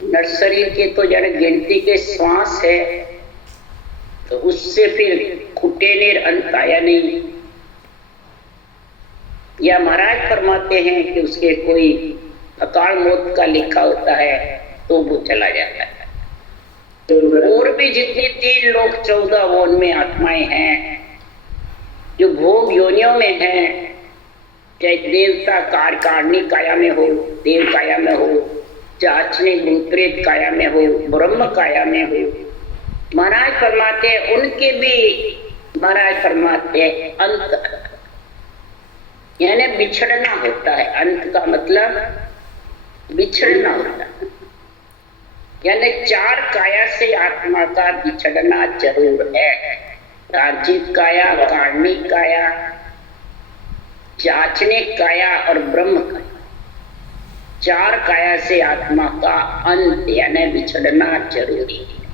Nursery के तो जड़ गिनती के श्वास है, तो उससे फिर खुटे नेर अंत आया नहीं। या महाराज फरमाते हैं कि उसके कोई अकाल मौत का लिखा होता है तो वो चला जाता है। और भी जितनी 3 लोक 14 वन में आत्माएं हैं जो भोग योनियों में हैं, चाहे देवता कारणी काया में हो, देव काया में हो, चाचने भूतप्रेत काया में हो, ब्रह्म काया में हो, महाराज फरमाते हैं उनके भी महाराज फरमाते हैं अंत यानी बिछड़ना होता है। अंत का मतलब बिछड़ना होता है, यानी 4 काया से आत्मा का बिछड़ना जरूर है। राजित काया, कार्णिक काया, जाचने काया और ब्रह्म काया, 4 काया से आत्मा का अंत यानी बिछड़ना जरूरी है।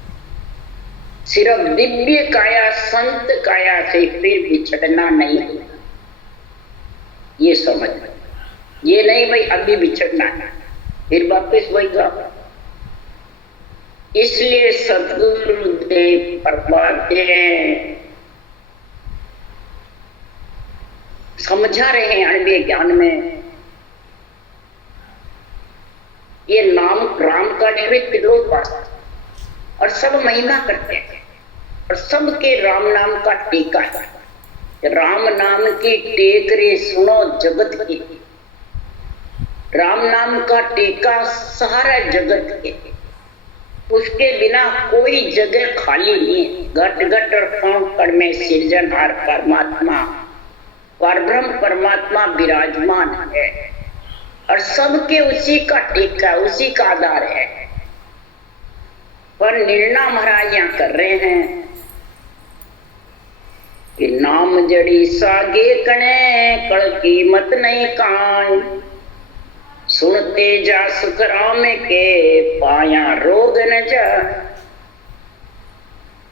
सिर्फ दिव्य काया, संत काया से फिर बिछड़ना नहीं होता। ये समझ, ये नहीं भाई अभी बिछड़ना है फिर वापस वही का। इसलिए सद्गुरुदेव फरमाते हैं, समझा रहे हैं अणवीय ज्ञान में, ये नाम राम का निमित्त लोग और सब महिमा करते हैं और सबके राम नाम का टीका है। राम नाम की टेक रे सुनो जगत की, राम नाम का टीका सारा जगत के, उसके बिना कोई जगह खाली नहीं। घट घट और कण कण में सृजनहार परमात्मा, परब्रह्म परमात्मा विराजमान है और सबके उसी का टीका, उसी का आधार है। पर निर्णय महाराज यहाँ कर रहे हैं कि नाम जड़ी सागे कने, कल कीमत नहीं कान, सुनते जा सुख राम के, पाया रोग न जा,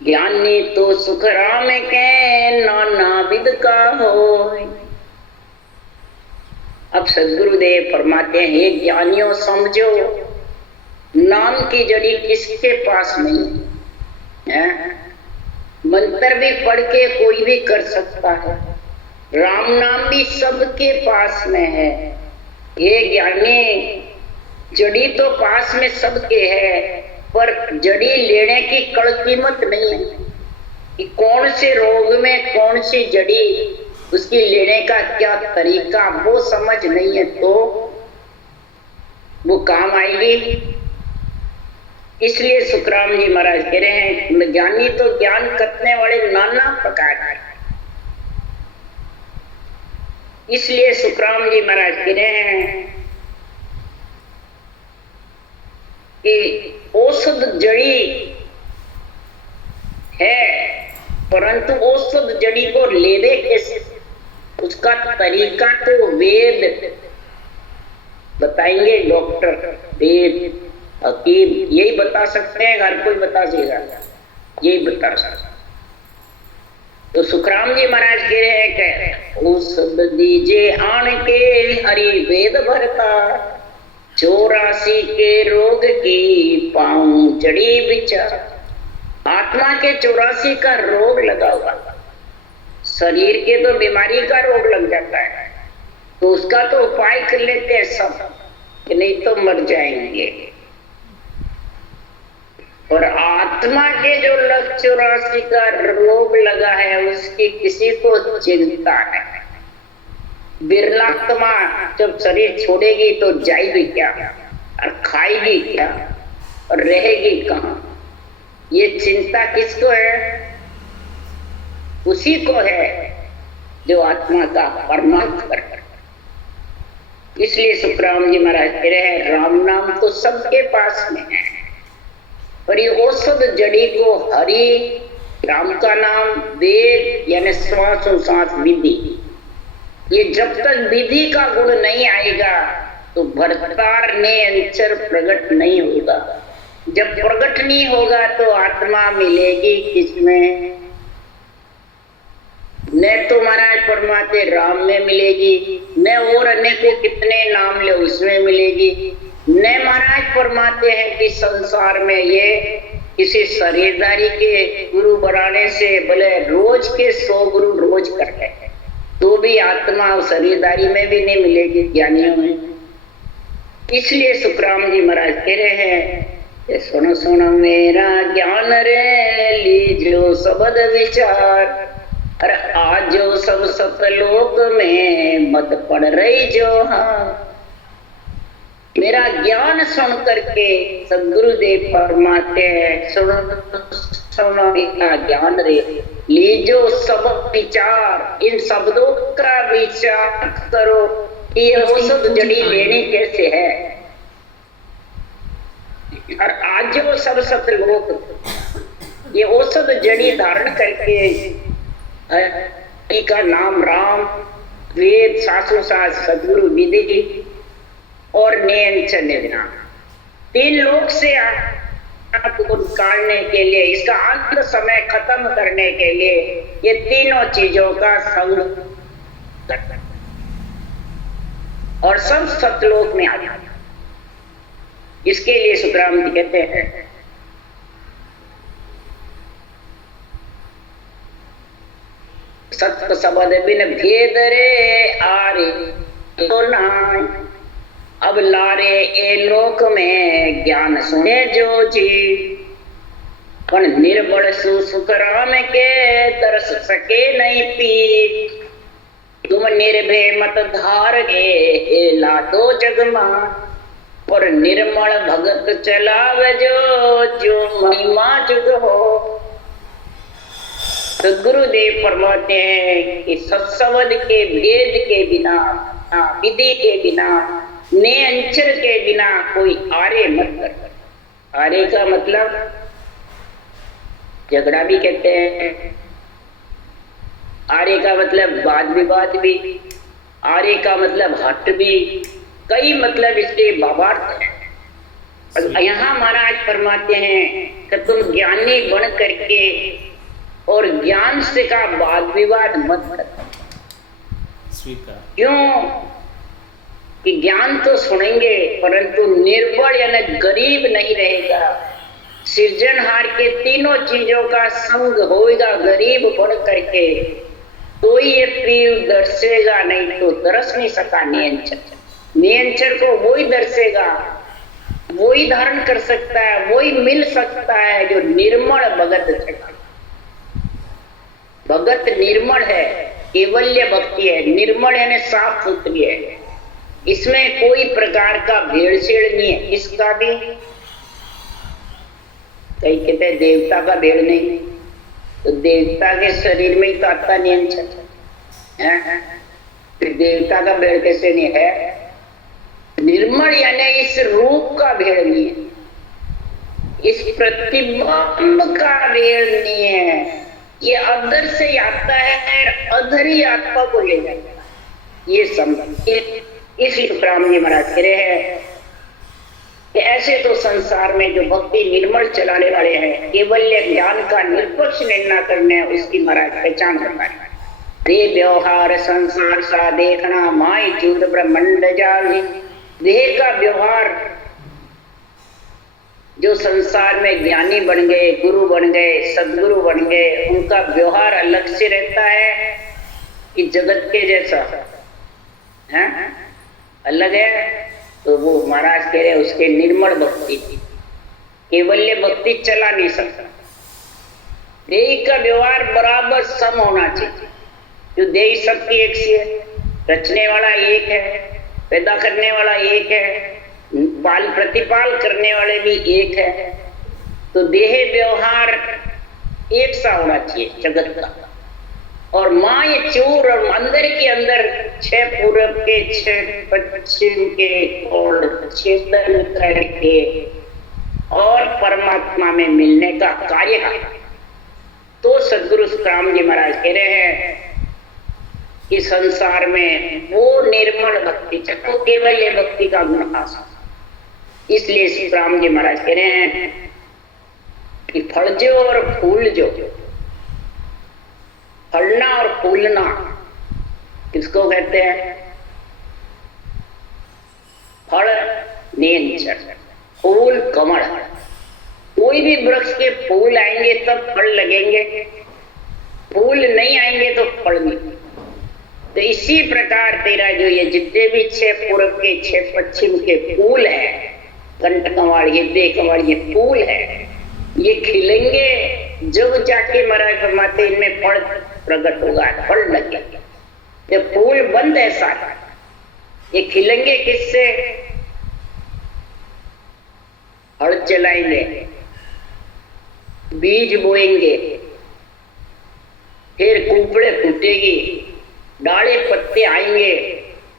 ज्ञानी तो सुख राम के, नाना विद का हो। अब सदगुरुदेव फरमाते हैं, हे ज्ञानियों समझो, नाम की जड़ी किसके पास नहीं है। मंत्र भी पढ़ के कोई भी कर सकता है, राम नाम भी सबके पास में है। ये ज्ञानी जड़ी तो पास में सबके है, पर जड़ी लेने की कड़ कीमत नहीं है कि कौन से रोग में कौन सी जड़ी, उसकी लेने का क्या तरीका वो समझ नहीं है तो वो काम आएगी। इसलिए सुखराम जी महाराज कह रहे हैं, ज्ञानी तो ज्ञान करने वाले नाना प्रकार है। इसलिए सुखराम जी महाराज कह रहे हैं कि औषध जड़ी है, परंतु औषध जड़ी को लेवे कैसे, उसका तरीका तो वेद बताएंगे, डॉक्टर, वेद, हकीम यही बता सकते हैं, हर कोई बता सकेगा, यही बता सकता। तो सुखराम जी महाराज कह रहे हैं कि औषध दीजे आन के, हरि वेद भरता, 84 के रोग की पाऊं जड़ी विचार। आत्मा के 84 का रोग लगा हुआ, शरीर के तो बीमारी का रोग लग जाता है, तो उसका तो उपाय कर लेते हैं सब कि नहीं तो मर जाएंगे। और आत्मा के जो 84 का रोग लगा है उसकी किसी को चिंता है। बिरलात्मा जब शरीर छोड़ेगी तो जाएगी क्या और खाएगी क्या और रहेगी कहाँ, ये चिंता किसको है? उसी को है जो आत्मा का परमार्थ कर। इसलिए सुखराम जी महाराज कह रहे हैं, राम नाम तो सबके पास में है, पर ये औषध जड़ी को हरि, राम का नाम, वेद यानी श्वासों सांस विधि, ये जब तक विधि का गुण नहीं आएगा तो भरतार ने अंचर प्रकट नहीं होगा। जब प्रकट नहीं होगा तो आत्मा मिलेगी किसमें? न तो महाराज परमात्मा राम में मिलेगी, न और अन्य को कितने नाम ले उसमें मिलेगी, न महाराज फरमाते हैं कि संसार में ये किसी शरीरदारी के गुरु बनाने से भले रोज के 100 गुरु रोज कर ले तो भी आत्मा शरीरदारी में भी नहीं मिलेगी ज्ञानियों में। इसलिए सुखराम जी महाराज कह रहे हैं, सुनो सुनो मेरा ज्ञान रे लीजो शब्द विचार, अरे आज जो सब सतलोक में मत पड़ रही जो। हाँ, मेरा ज्ञान सुन करके सदगुरुदेव फरमाते हैं, सुनो मेरा ज्ञान रे लीजो सब विचार, इन शब्दों का विचार करो। ये औषध जड़ी लेनी कैसे है, और आज जो सब सतलोक ये औषध जड़ी धारण करके का नाम राम, वेद, शास्त्र, सदगुरु, विधि और नयन निधना, 3 लोक से आपको निकालने के लिए, इसका अंत समय खत्म करने के लिए ये तीनों चीजों का संग करता और सब सतलोक में आ जाता। इसके लिए सुखराम जी कहते हैं, सत्य शब्द बिन भेद रे आरे तो नाय, अब लारे ए लोक में ज्ञान सुने जो जी, पण निर्बल सुखराम के दर्श सके नहीं पी, तुम निर्भय मत धार गे ला दो जगमा, और निर्मल भगत चलाव जो महिमा जुग हो। तो गुरुदेव फरमाते हैं कि सत्सवद के भेद के बिना, विधि के बिना, ने अंचर के बिना कोई आर्य मत कर। आर्य का मतलब झगड़ा भी कहते हैं, आर्य का मतलब वाद विवाद भी, आर्य का मतलब हट भी, कई मतलब इसके भावार्थ है। यहाँ महाराज फरमाते हैं कि तुम ज्ञानी बन करके और ज्ञान से का वाद विवाद मत करो। क्यों कि ज्ञान तो सुनेंगे परंतु निर्बल यानी गरीब नहीं रहेगा। सृजनहार के तीनों चीजों का संग होगा गरीब बन करके, तो ये प्रिय दर्शेगा, नहीं तो दर्श नहीं सका। नियंचर को वही दर्शेगा, वही धारण कर सकता है, वही मिल सकता है जो निर्मल भगत जगा। भगत निर्मल है, केवल्य भक्ति है, निर्मल यानी साफ सुथरी है, इसमें कोई प्रकार का भेड़सेड़ नहीं है। इसका भी कई कहते हैं देवता का भेड़ नहीं, तो देवता के शरीर में ही तो आता नियंत्रण है, फिर देवता का भेड़ कैसे नहीं है। निर्मल यानी इस रूप का भेड़ नहीं है, इस प्रतिबिंब का भेड़ नहीं है, ये अधर से आता है, अधर ही आत्मा को ले जाता है। ये संबंध इसी सुखराम जी महाराज कह रहे हैं कि ऐसे तो संसार में जो भक्ति निर्मल चलाने वाले हैं, केवल ज्ञान का निष्पक्ष निर्णय करने उसकी महाराज पहचान करना है। रे व्यवहार संसार सा देखना, माई चूत ब्रह्मंड जाली। देह का व्यवहार जो संसार में ज्ञानी बन गए, गुरु बन गए, सदगुरु बन गए, उनका व्यवहार अलग से रहता है कि जगत के जैसा है, अलग है। तो वो महाराज कह रहे उसके निर्मल भक्ति थी, केवल्य भक्ति चला नहीं सकता। देह का व्यवहार बराबर सम होना चाहिए, जो देह सबकी एक सी है, रचने वाला एक है, पैदा करने वाला एक है, पाल प्रतिपाल करने वाले भी एक है। तो देह व्यवहार एक सा होना चाहिए जगत का। और माँ ये चूर और अंदर के अंदर 6 पूरब के 6 पश्चिम के और छेदन करके और परमात्मा में मिलने का कार्य करता। तो सदगुरु राम जी महाराज कह रहे हैं कि संसार में वो निर्मल भक्ति चक्र, केवल ये भक्ति का गुण खास। इसलिए राम जी महाराज कह रहे हैं कि फल जो और फूल जो, फलना और फूलना किसको कहते हैं? फल नेंचर, फूल कमल। कोई भी वृक्ष के फूल आएंगे तब फल लगेंगे, फूल नहीं आएंगे तो फल नहीं। तो इसी प्रकार तेरा जो ये जितने भी 6 पूर्व के 6 पश्चिम के फूल है, कंठ कमल, हृदय कमल, ये फूल है, ये खिलेंगे जब जाके महाराज फरमाते इनमें फल प्रकट होगा, फल लगेंगे। ये फूल बंद है सारा, ये खिलेंगे किससे? हल चलाएंगे, बीज बोएंगे, फिर कुपड़े फूटेगी, डाले पत्ते आएंगे,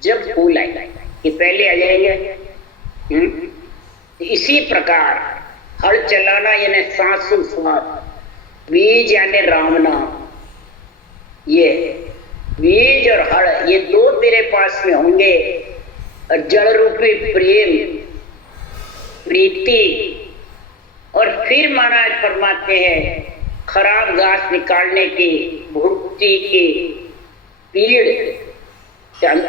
जब फूल आएंगे। ये पहले आ जाएंगे। इसी प्रकार हल चलाना यानी सांसों बीज यानी राम नाम, ये बीज और हल ये दो तेरे पास में होंगे। और जल रूपी प्रेम प्रीति, और फिर महाराज फरमाते हैं खराब घास निकालने की, भुट्टी की पीड़,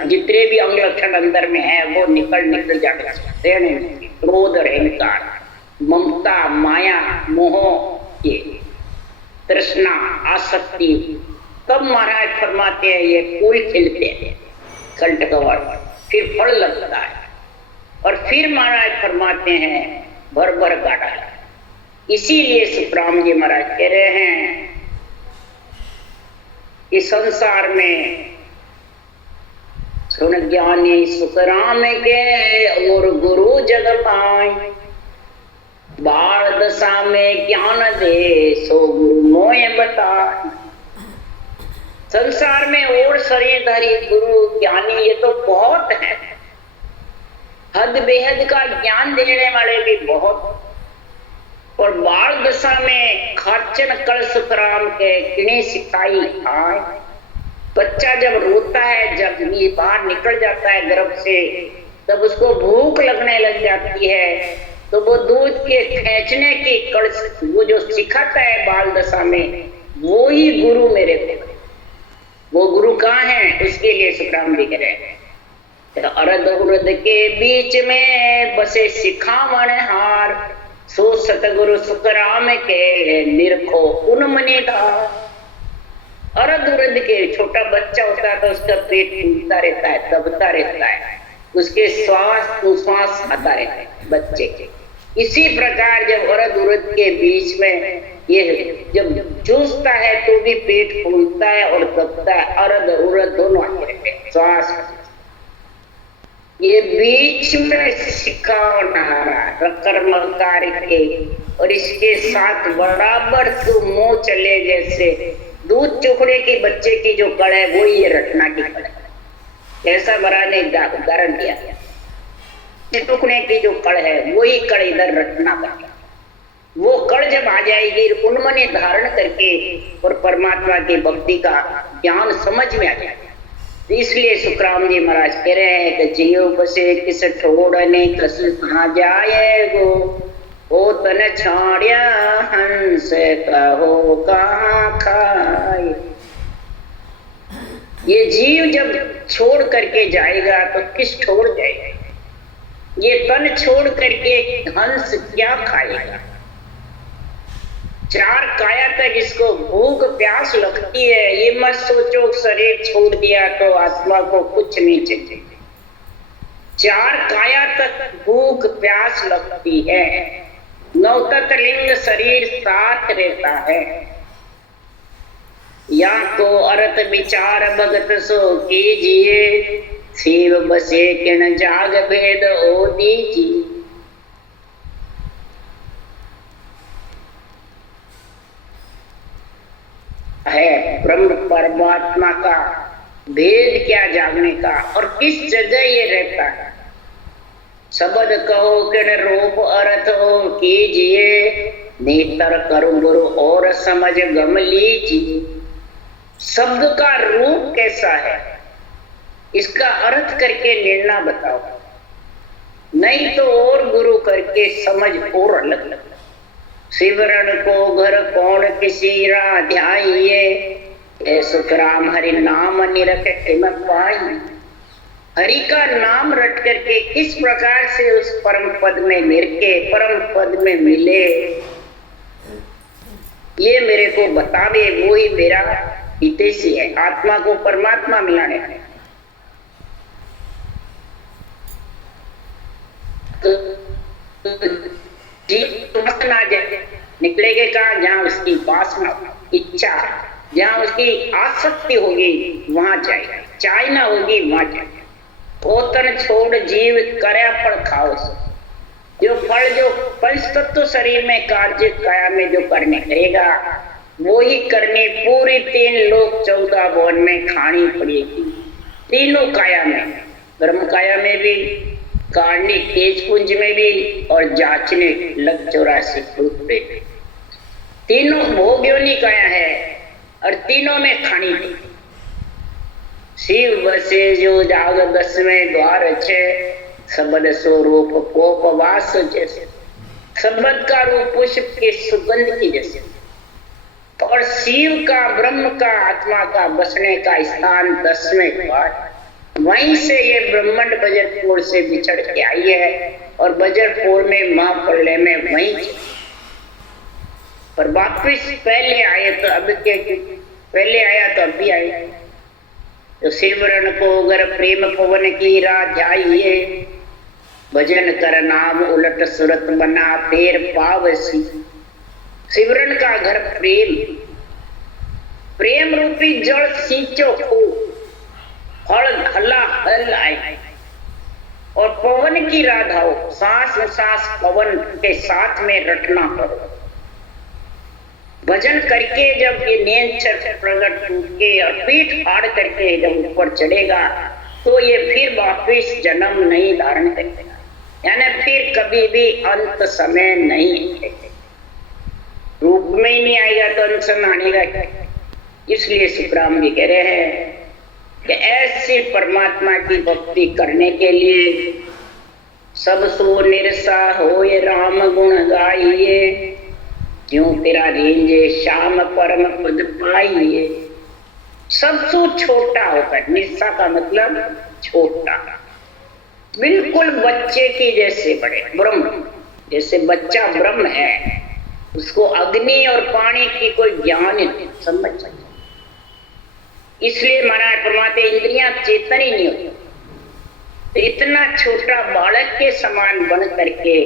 जितने भी अंग लक्षण अंदर में है वो निकल जाते हैं। क्रोध और अहंकार, ममता, माया, मोह, ये तृष्णा, आसक्ति, तब महाराज फरमाते हैं ये फूल खिलते हैं कंठ कमल, फिर फल लगता है। और फिर महाराज फरमाते हैं भर भर का डाला। इसीलिए सुखराम जी महाराज कह रहे हैं कि संसार में सुन ज्ञानी सुखराम के और गुरु जग पाए, बाल दशा में ज्ञान दे सो गुरु मोय बताए। संसार में और शरीरधारी गुरु ज्ञानी ये तो बहुत है, हद बेहद का ज्ञान देने वाले भी बहुत। और बाल दशा में खर्चन कल सुखराम के किने सिखाई आए। बच्चा जब रोता है, जब ये बाहर निकल जाता है गर्भ से, तब उसको भूख लगने लग जाती है, तो वो दूध के खींचने की कड़ वो जो सिखाता है बाल दशा में, वो ही गुरु मेरे को। वो गुरु कहाँ है? उसके लिए सुखराम जी कह रहे हैं अरद उरद के बीच में बसे सिखावन हार, सो सतगुरु सुखराम के निरखो उन्मने धार। अरद उरद के छोटा बच्चा होता है तो उसका पेट फूलता रहता है, दबता रहता है, उसके श्वास उश्वास आता रहता है बच्चे के। इसी प्रकार जब अरद उरद के बीच में ये जब जूझता है तो भी पेट फूलता है और दबता है। अरद उरद दोनों आते रहते हैं, श्वास। ये बीच में सिखावनारा कर्म कार्य के, और इसके साथ बराबर तू मुंह चले जैसे दूध चुकड़े की बच्चे की जो कड़ है वो ये रटना की कड़ है। ऐसा बड़ा ने उदाहरण दिया, टुकड़े की जो कड़ है वही कड़ इधर रटना का। वो कड़ जब आ जाएगी उन्मने धारण करके और परमात्मा की भक्ति का ज्ञान समझ में आ जाएगा। इसलिए सुखराम जी महाराज कह रहे हैं कि जियो बसे किस ठोड़ने कस कहाँ जाए गो, ओ तन छाड़िया हंस कहो कहाँ खाए। ये जीव जब छोड़ करके जाएगा तो किस छोड़ जाएगा? ये तन छोड़ करके हंस क्या खाएगा? चार काया तक इसको भूख प्यास लगती है। ये मत सोचो शरीर छोड़ दिया तो आत्मा को कुछ नहीं चाहिए। चार काया तक भूख प्यास लगती है। नवतत लिंग शरीर साथ रहता है। या तो अर्थ विचार भगत सो कीजिए, शिव बसे किन जाग भेद ओ दीजिए। है ब्रह्म परमात्मा का भेद क्या जानने का, और किस जगह ये रहता है। शब्द कहो किन रूप अर्थ हो कीजिए, नेतर करो गुरु और समझ गम लीजिए। शब्द का रूप कैसा है इसका अर्थ करके निर्णय बताओ, नहीं तो और गुरु करके समझ और अलग अलग। शिवरण को घर कौन किसी रा ध्याइए, सुखराम हरि नाम निरख पाई। हरि का नाम रट करके किस प्रकार से उस परम पद में मिलके परम पद में मिले, ये मेरे को बतावे, वो ही मेरा हितैषी है। आत्मा को परमात्मा मिलाने है। तो जीव वासना निकलेगे कहाँ? जहाँ उसकी वासना, इच्छा, जहाँ उसकी आसक्ति होगी वहां जाएगा, चाहना होगी वहां जाएगा। ओतन छोड़ जीव करया फल खाओ। जो फल, जो पंच तत्व शरीर में कार्य काया में जो करने करेगा, वो ही करनी पूरी 3 लोक 14 भुवन में खानी पड़ेगी। तीनों काया में, ब्रह्म काया में भी, कारणी तेज पुंज में भी, और जाचने लग 84 रूप में भी। तीनों भोग योनि काया है और तीनों में खानी पड़ेगी। शिव बसे जो जाग 10वें द्वार अच्छे, सबद स्वरूप पोपवास जैसे। सबद का रूप पुष्प के सुगंध की जैसे, और शिव का, ब्रह्म का, आत्मा का बसने का स्थान 10वें द्वार। वहीं से ये ब्रह्मांड बजरपुर से बिछड़ के आई है और बजरपुर में महाप्रलय में वहीं, पर वापिस पहले आए तो अब के, पहले आया तो अब भी आए। तो सिमरन को अगर प्रेम पवन की राधाइए, भजन कर नाम उलट सुरत बना फेर पावसी। सिमरन का घर प्रेम, प्रेम रूपी जल सींचो खूब, फल हला हल आए। और पवन की राधाओ, सांस सांस पवन के साथ में रटना करो। भजन करके जब ये नेत्र प्रगट टूट के और पीठ फाड़ करके जब ऊपर चढ़ेगा, तो ये फिर वापिस जन्म नहीं धारण करेगा, यानी फिर कभी भी अंत समय नहीं आएगा। रूप में ही नहीं आएगा तो अंत समय आनेगा क्या? इसलिए सुखराम जी कह रहे हैं कि ऐसे परमात्मा की भक्ति करने के लिए सब सो निरसा हो ये राम गुण गाइए, क्यों तेरा रेंजे श्याम परम पद पाइए। सबसे छोटा होकर, निस्सा का मतलब छोटा, बिल्कुल बच्चे की जैसे बड़े, ब्रह्म जैसे बच्चा ब्रह्म है, उसको अग्नि और पानी की कोई ज्ञान नहीं, समझ सकते। इसलिए महाराज परमात्मा इंद्रियां चेतन ही नहीं होती। तो इतना छोटा बालक के समान बन करके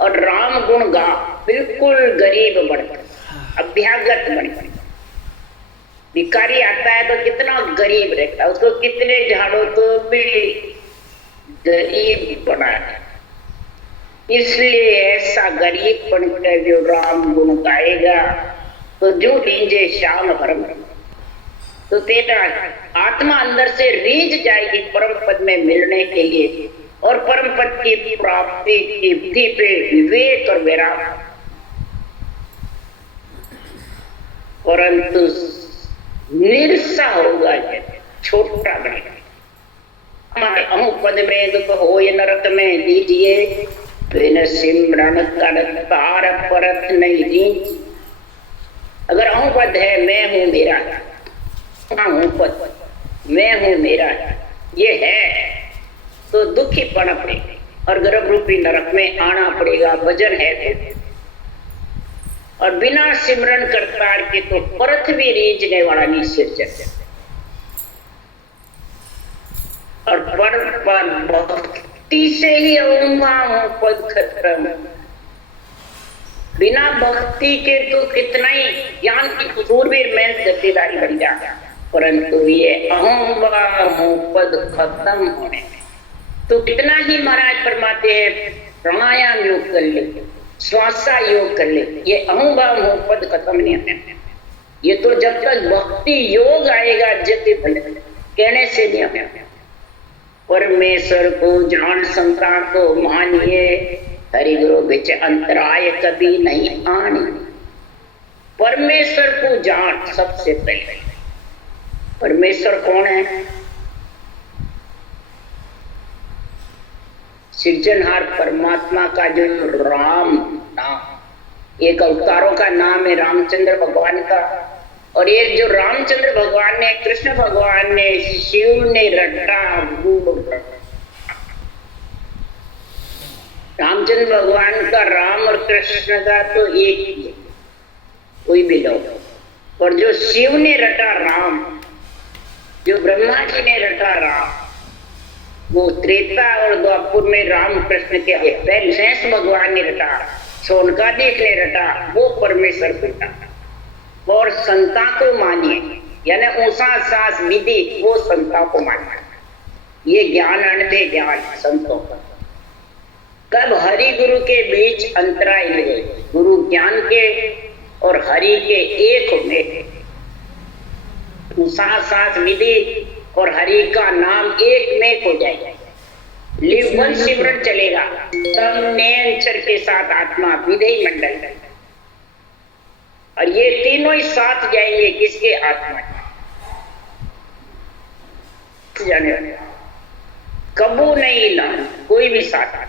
और राम गुण गा, बिल्कुल गरीब बनकर, अभ्यागत बनकर। भिखारी आता है तो कितना गरीब रहता है, उसको कितने झाड़ो तो भी गरीब बना है। इसलिए ऐसा गरीब बनकर जो राम गुण गाएगा, तो जो रीझे श्याम परम, तो तेरा आत्मा अंदर से रीझ जाएगी परम पद में मिलने के लिए। और परम पद की प्राप्ति की विधि पे विवेक और वैराग, परंतु निरसा होगा, छोटा बनेगा। हमारे अहू पद में दुख हो ये नरक में दीजिए, बिन सिमरन कर तार परत नहीं दीजिए। अगर अहू पद है, मैं हूं मेरा, हूं पद, मैं हूं मेरा, ये है तो दुखी पड़ना पड़ेगा और गर्भ रूपी नरक में आना पड़ेगा। वजन है तो, और बिना सिमरन करतार के तो परत भी रीझने वाला नहीं सिरजन। और पर भक्ति से ही आऊंगा हूं पद खत्म। बिना भक्ति के तो कितना ही ज्ञान की सूरवीर में गद्देदारी बन जाता, परंतु ये अहंगा हूं पद खत्म होने में तो कितना ही महाराज फरमाते हैं प्राणायाम योग कर ले, श्वासा योग कर ले, ये अहंभाव हो पद खत्म नहीं होने। ये तो जब तक भक्ति योग आएगा जति भले कहने से नहीं होने। परमेश्वर को जान संतान को मानिए, हरिगुरु बिच अंतराय कभी नहीं आनी। परमेश्वर को जान सबसे पहले। परमेश्वर कौन है? सृजनहार परमात्मा का जो राम नाम, एक अवतारों का नाम है रामचंद्र भगवान का, और ये जो रामचंद्र भगवान ने, कृष्ण भगवान ने, शिव ने रटा, रामचंद्र भगवान का राम और कृष्ण का तो एक ही है, कोई भी लो। और जो शिव ने रटा राम, जो ब्रह्मा जी ने रटा राम, वो त्रेता और द्वापर में राम कृष्ण के पहले शेष भगवान ने रटा, सोनकादिक ने रटा, वो परमेश्वर बेटा। और संता को मानिए, यानी ऊषा सास विधि, वो संता को मानिए। ये ज्ञान अनदे ज्ञान संतों का। कब हरि गुरु के बीच अंतराय मिले, गुरु ज्ञान के और हरि के एक में, ऊषा सास विधि और हरि का नाम एक में हो जाएगा, लिवन सिमरन चलेगा, तब नयनचर के साथ आत्मा विधेय मंडल, और ये तीनों ही साथ जाएंगे। किसके? आत्मा जाने कबू नहीं ला कोई भी साथ।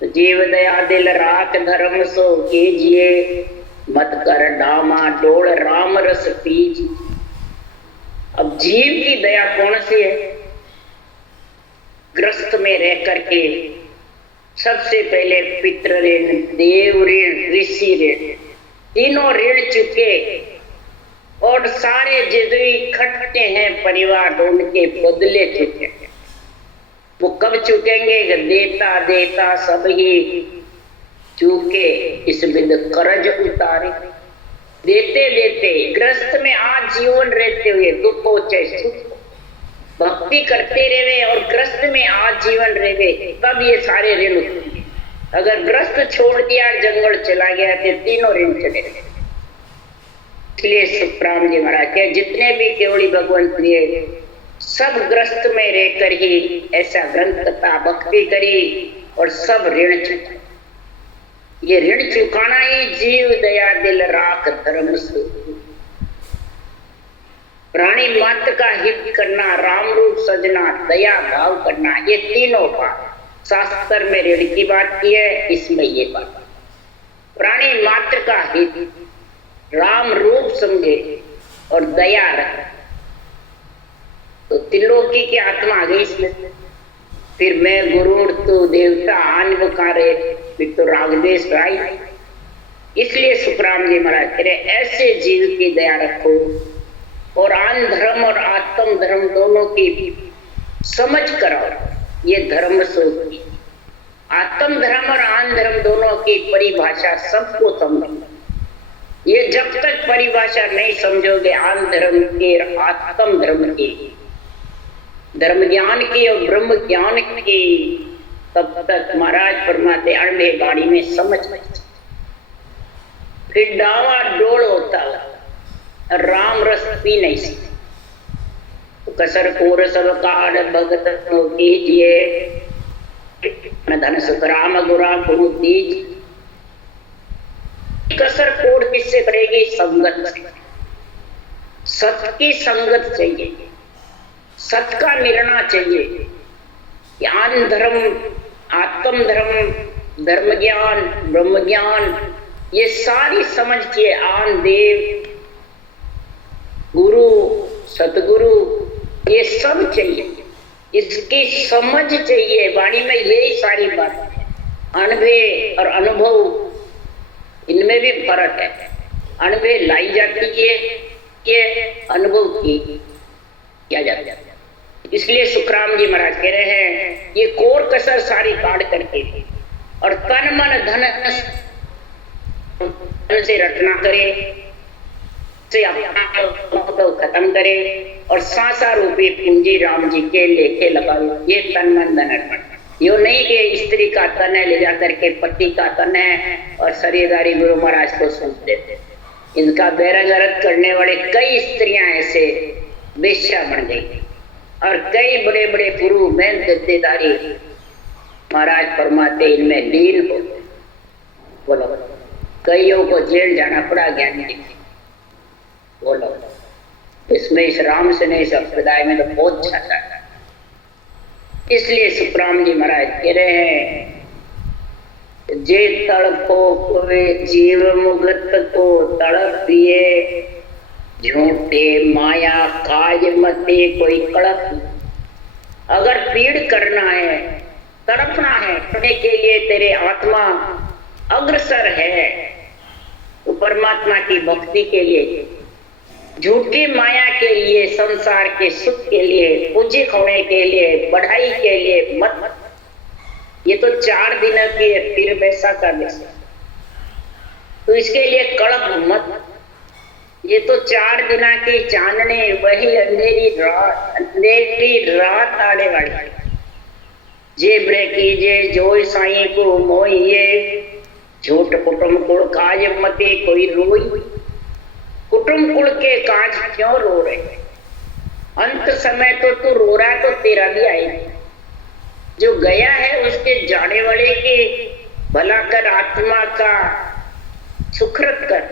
तो जीव दया दिल राख धर्म सो कीजिए, मत कर डामा डोल राम रस पीजिए। अब जीव की दया कौन सी है? ग्रस्त में रह करके सबसे पहले पितृ ऋण, देव ऋण, ऋषि ऋण, तीनों ऋण चुके और सारे जितने इकट्ठे हैं परिवार, उनके बदले चुके। वो कब चुकेंगे? देता देता सब ही चूके, इस बिंद कर्ज उतारे। देते देते ग्रस्त में आज जीवन रहते हुए, दुख हो चाहे सुख, भक्ति करते रहे और ग्रस्त में आज जीवन रहे, तब ये सारे ऋण उठेंगे। अगर ग्रस्त छोड़ दिया, जंगल चला गया, तो तीनों ऋण चले गए। इसलिए सुखराम जी महाराज के जितने भी केवड़ी भगवंत दिए, सब ग्रस्त में रहकर ही ऐसा ग्रंथ कथा भक्ति करी और सब ऋण चुका। ये ऋण चुकाना ही जीव दया दिल राख धर्म से, प्राणी मात्र का हित करना, राम रूप सजना, दया भाव करना, ये तीनों बात शास्त्र में ऋण की बात की है। इसमें ये बात प्राणी मात्र का हित, राम रूप समझे और दया रखे, तो त्रिलोकी की आत्मा आ गई इसमें। फिर मैं गुरु तू देवता आन बकारे, फिर तो रागदेश राय। इसलिए सुखराम जी महाराज कह रहे, ऐसे जीव की दया रखो और आन धर्म और आत्म धर्म दोनों की समझ कराओ। ये धर्म सोच, आत्म धर्म और आन धर्म दोनों की परिभाषा सबको समझो। ये जब तक परिभाषा नहीं समझोगे आन धर्म की, आत्म धर्म की, धर्म ज्ञान की और ब्रह्म ज्ञान की, तब तक महाराज फरमाते अणबे बाड़ी में समझ में फिर डावा डोल होता, राम रस पी नहीं सकते। कसर कोर सब काढ़ भगत कीजिए, धन सुख राम गुरा गुरु दीजिए। कसर कोड़ किससे करेगी? संगत से। सत की संगत चाहिए, सत का मिलना चाहिए। ज्ञान धर्म, आत्म धर्म, धर्म ज्ञान, ब्रह्म ज्ञान, ये सारी समझ के आन देव, गुरु, सतगुरु, ये सब चाहिए। इसकी समझ चाहिए। वाणी में यही सारी बात है। अनुभव और अनुभव, इनमें भी फर्क है। अनुभव लाई जाती है, ये अनुभव किया जाता है। इसलिए सुखराम जी महाराज कह रहे हैं, ये कोर कसर सारी काट करके और तन मन धन से रटना करे, से अपना तो खत्म करे और सासा रूपी पूंजी राम जी के लेके लगाओ। ये तन मन धन अर्पण। यो नहीं कि स्त्री का तन है ले जा करके पति का तन है और शरीरदारी गुरु महाराज को सौंप देते। इनका बेरंगरत करने वाले कई स्त्रियां ऐसे वेश्या बन गई और कई बड़े बड़े गुरु मैन गद्देदारी महाराज फरमाते इनमें लीन हो। बोलो, कईयों को जेल जाना पड़ा ज्ञानी जी। बोलो, इसमें इस राम से नहीं, संप्रदाय में तो बहुत छाता है। इसलिए सुखराम जी महाराज कह रहे हैं, जे तड़पो वे जीव मुगत को तड़पिए, झूठे माया काज मते कोई कड़प। अगर पीड़ करना है, तड़पना है, करने के लिए तेरे आत्मा अग्रसर है तो परमात्मा की भक्ति के लिए, झूठी माया के लिए, संसार के सुख के लिए, पूजित होने के लिए, बढ़ाई के लिए मत। ये तो 4 दिन की है, फिर वैसा कर वैसा, तो इसके लिए कड़प मत। ये तो 4 दिन की चांदनी, वही अंधेरी रात आने वाली। जे ब्रे कीजे जोई साईं को मोहिए, झूठ कुटुंब कुल काज मते कोई रोई। कुटुंब कुल के काज क्यों रो रहे? अंत समय तो तू रो रहा है तो तेरा भी आएगा। जो गया है उसके जाने वाले के भला कर, आत्मा का सुकृत कर,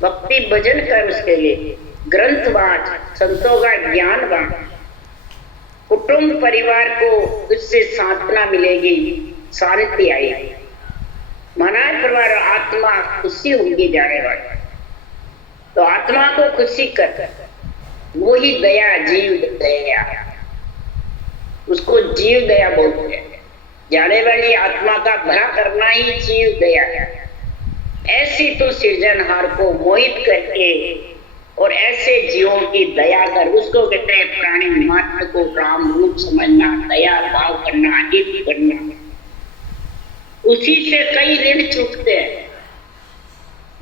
भक्ति भजन कर, उसके लिए ग्रंथ वाच, संतों का ज्ञान वाच। कुटुंब परिवार को उससे सांत्वना मिलेगी, शांति आएगी, मनाए परिवार, आत्मा खुशी होगी जाने वाली। तो आत्मा को खुशी कर, वो ही दया, जीव दया, उसको जीव दया बोलते हैं। जाने वाली आत्मा का भला करना ही जीव दया है। ऐसी तो सृजनहार को मोहित करके और ऐसे जीवों की दया कर, उसको कहते हैं प्राणी मात्र को राम रूप समझना, दया भाव करना, हित करना। उसी से कई ऋण चुकते हैं।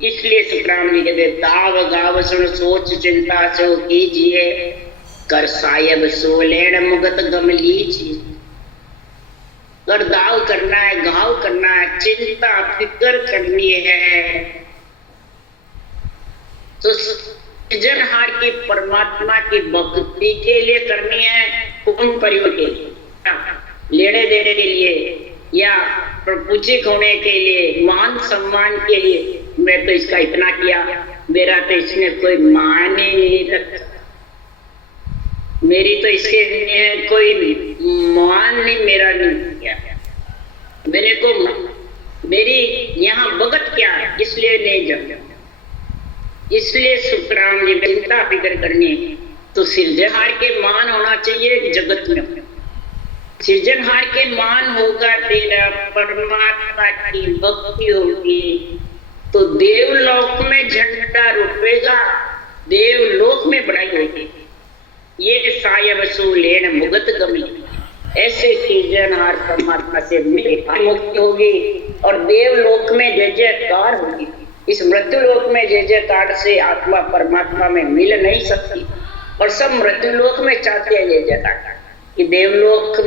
इसलिए सुखराम जी कहते दाव गाव सुन सोच चिंता सो कीजिए, कर सायब सो लेण मुगत गम लीजिए। अगर दाव करना है, घाव करना है, चिंता फिक्र करनी है तो सृजनहार की परमात्मा की भक्ति के लिए करनी है, कुटुंब परिवार के लिए, लेने देने के लिए या पूजित होने के लिए, मान सम्मान के लिए। मैं तो इसका इतना किया, मेरा तो इसने कोई मान ही नहीं रखा, मेरी तो इसके कोई मान नहीं, मेरा नहीं किया, मेरे को मेरी यहाँ भगत क्या है, इसलिए नहीं जम। इसलिए सुखराम जी चिंता फिक्र करनी है तो सृजनहार के मान होना चाहिए जगत में। सृजनहार के मान होगा तेरा, परमात्मा की भक्ति होगी तो देवलोक में झंडा रुकेगा, देवलोक में बढ़ाई होगी। ये सायब सो लेन मुगत गमी, ऐसे सृजनहार परमात्मा से मुक्ति होगी और देवलोक में जय जयकार होगी। इस मृत्युलोक में जय जयकार से आत्मा परमात्मा में मिल नहीं सकती, और सब मृत्युलोक में चाहते हैं जय जयकार कि देवलोक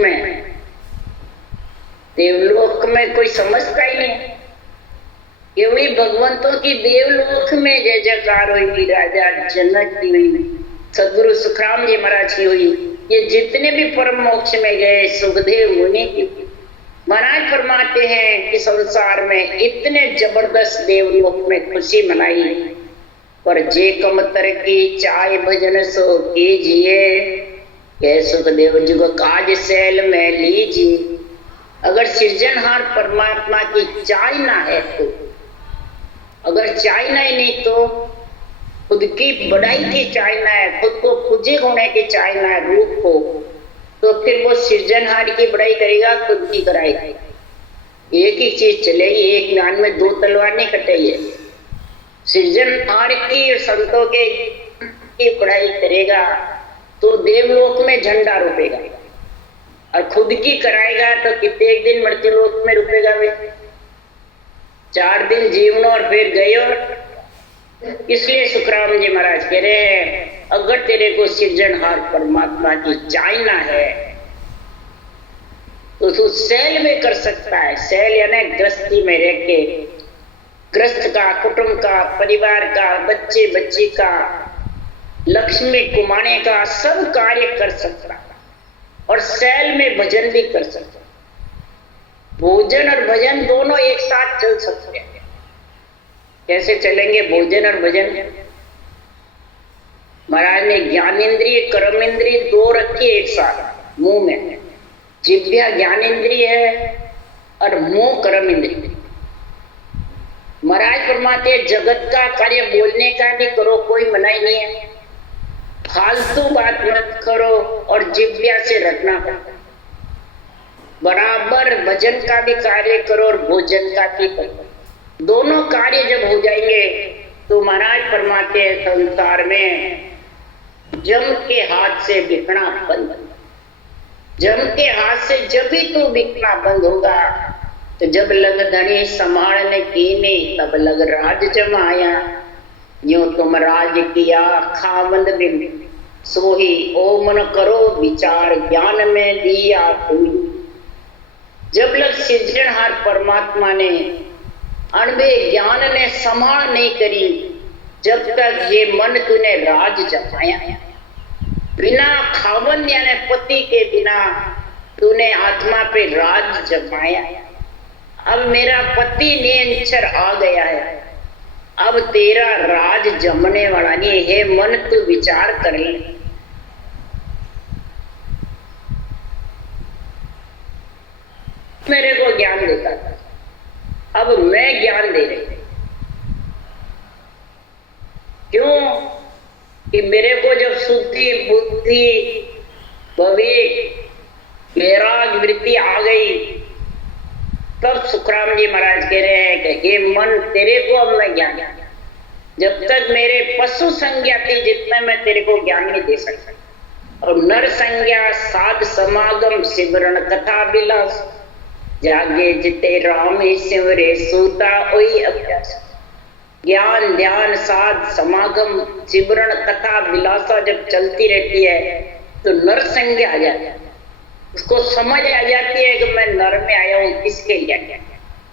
में कोई समझता ही नहीं। केवली भगवंतों की देवलोक में जय जयकार हुई, राजा जनक की हुई, सदगुरु सुखराम जी महाराज की हुई। ये जितने भी परम मोक्ष में गए सुखदेव मुनि की महाराज फरमाते हैं कि संसार में इतने जबरदस्त देवलोक में खुशी मनाई, पर जे कमतर की चाय भजन सो कीजिए, के सुखदेव जुग काज सैल में लीजिए। अगर सृजनहार परमात्मा की चाय ना है तो, अगर चाय नहीं तो खुद की बढ़ाई की चाहना है, खुद को पूजे होने की चाहना है, रूप को, तो फिर वो सृजनहार की बढ़ाई करेगा, खुद की कराएगा। एक ही चीज चलेगी, एक म्यान में 2 तलवार नहीं कटेगी। सृजनहार की संतों की बढ़ाई करेगा तो देवलोक में झंडा रुकेगा, और खुद की कराएगा तो कितने दिन मृत्युलोक में रुकेगा वे? 4 दिन जीवन और फिर गए। इसलिए सुखराम जी महाराज कह रहे हैं अगर तेरे को सृजनहार परमात्मा की चाहना है तो तू सैल में कर सकता है। सैल यानी गृहस्थी में रह के, गृहस्थ का, कुटुंब का, परिवार का, बच्चे बच्ची का, लक्ष्मी कुमाने का सब कार्य कर सकता है, और सैल में भजन भी कर सकता है। भोजन और भजन दोनों एक साथ चल सकते हैं। कैसे चलेंगे भोजन और भजन? महाराज ने ज्ञान इंद्रिय कर्म इंद्रिय 2 रखी एक साथ मुंह में। जिह्वा ज्ञान इंद्रिय है और मुंह कर्म इंद्रिय। महाराज फरमाते जगत का कार्य बोलने का भी करो, कोई मनाही नहीं है, फालतू बात मत करो और जिज्ञा से रखना पड़ता। बराबर भजन का भी कार्य करो और भोजन का भी करो। दोनों कार्य जब हो जाएंगे तो महाराज फरमाते हैं संसार में जम के हाथ से बिकना बंद। जम के हाथ से जब भी तू बिकना बंद होगा तो जब लग धनी संभालने की नहीं तब लग राज जमाया। यूं तुम राज किया खावंद बिन सोही ओमन करो विचार ज्ञान में दिया तू। जब लग सृजनहार परमात्मा ने अणबे ज्ञान ने संभाल नहीं करी जब तक ये मन तूने राज जमाया। बिना खावन यानी पति के बिना तूने आत्मा पे राज जमाया। अब मेरा पति नियंचर आ गया है, अब तेरा राज जमने वाला नहीं है। मन तू विचार कर ले। मेरे को ज्ञान देता था, अब मैं ज्ञान दे रही। क्यों कि मेरे को जब शुद्धि बुद्धि विवेक वैराग वृत्ति आ गई तब सुखराम जी महाराज कह रहे हैं कि हे मन तेरे को अब मैं ज्ञान। जब तक मेरे पशु संज्ञा थी जितना मैं तेरे को ज्ञान नहीं दे सकता। और नर संज्ञा साध समागम सिमरण कथा विलास जागे जिते राम सिमरे सूता ओई अभ्यास। ज्ञान ध्यान साध समागम सिमरण कथा विलासा जब चलती रहती है तो नर संज्ञा आ जाती है। उसको समझ आ जाती है कि मैं नर में आया हूं किसके लिए,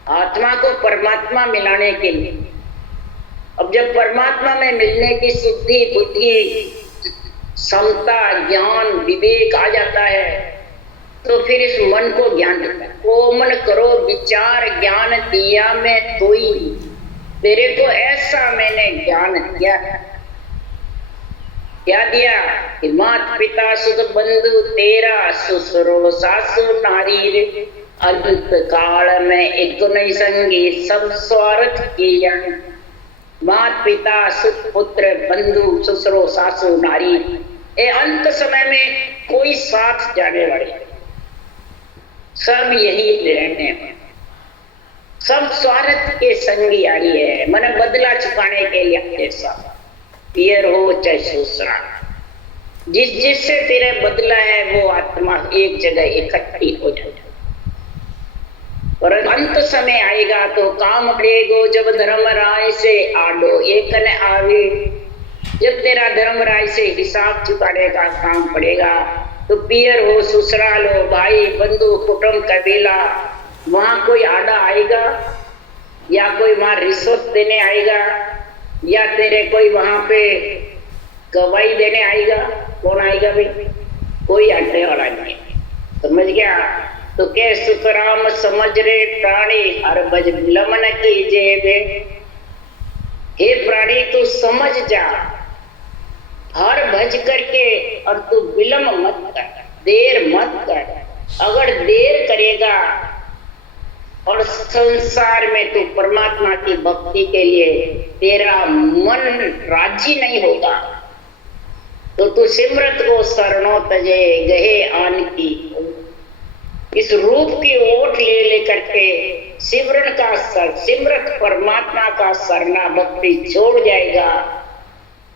आत्मा को परमात्मा मिलाने के लिए। अब जब परमात्मा में मिलने की शुद्धि बुद्धि समता ज्ञान विवेक आ जाता है तो फिर इस मन को ज्ञान देता है। कोमन करो विचार ज्ञान दिया मैं तोई। तेरे को ऐसा मैंने ज्ञान दिया। क्या दिया कि मात पिता सुध बंधु तेरा ससुरो सासु नारी रे। अंत काल में एक नहीं संगी सब स्वार्थ किया। मात पिता सुत पुत्र बंधु ससुरो सासु नारी। ए अंत समय में कोई साथ जाने वाले सब यही रहने में सब स्वार्थ के संगी आ रही है। मन बदला चुकाने के लिए ऐसा पियर हो चाहे दूसरा जिससे तेरे बदला है वो आत्मा एक जगह इकट्ठी हो जाए। और अंत समय आएगा तो काम पड़ेगो जब धर्म राय से आडो एक न आवे। जब तेरा धर्म राय से हिसाब चुकाने का काम पड़ेगा तो पियर हो ससुराल हो भाई बंधु कुटुंब कबीला वहां कोई आड़ा आएगा या कोई वहां रिश्वत देने आएगा या तेरे कोई वहां पे गवाही देने आएगा। कौन आएगा भाई? कोई आने वाला नहीं। समझ गया? तो के सुखराम समझ रे प्राणी हर भज विलमन की जेबे। हे प्राणी तू समझ जा हर भज करके और तू विलम्ब मत कर, देर मत कर। अगर देर करेगा और संसार में तू परमात्मा की भक्ति के लिए तेरा मन राजी नहीं होगा तो तू सिमरत को शरणों तजे गहे आन की। इस रूप की ओट ले लेकर के सिमरन का सिमरत परमात्मा का शरणा भक्ति छोड़ जाएगा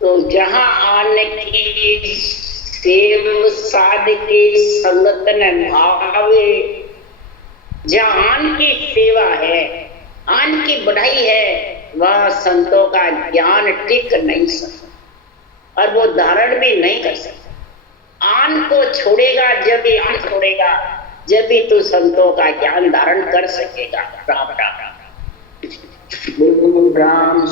तो जहां आने की सेव साध की संगत न भावे। जहां आन की सेवा है आन की बढ़ाई है वह संतों का ज्ञान टिक नहीं सकता और वो धारण भी नहीं कर सकता। आन को छोड़ेगा जब भी आन छोड़ेगा जब भी तू संतों का ज्ञान धारण कर सकेगा। राम राम राम। राम